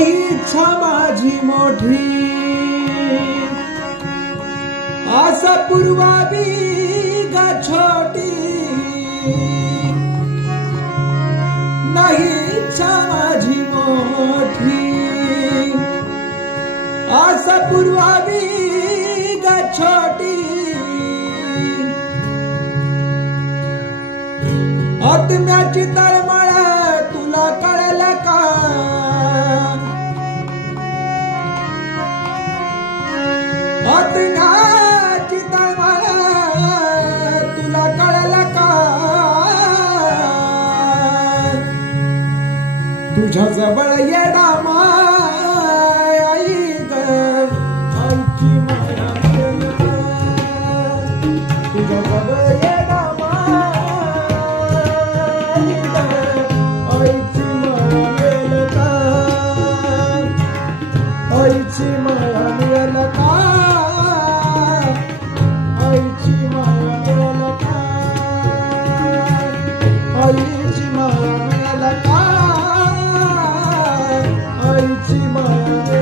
नाही इच्छा माझी मोठी आशा पूर्वावी ग छोटी नाही इच्छा माझी मोठी आशा पूर्वावी ग छोटी आत्म्याची तळमळ तुला कळेल का आत्म्याची तळमळ तुला कळेल का तुझ्या जवळ येणा आई ग आईची माया तुझ्या जवळ येणा आईची माया मिळेल का आईची माया मिळेल का आईची माया मिळेल का आईची माया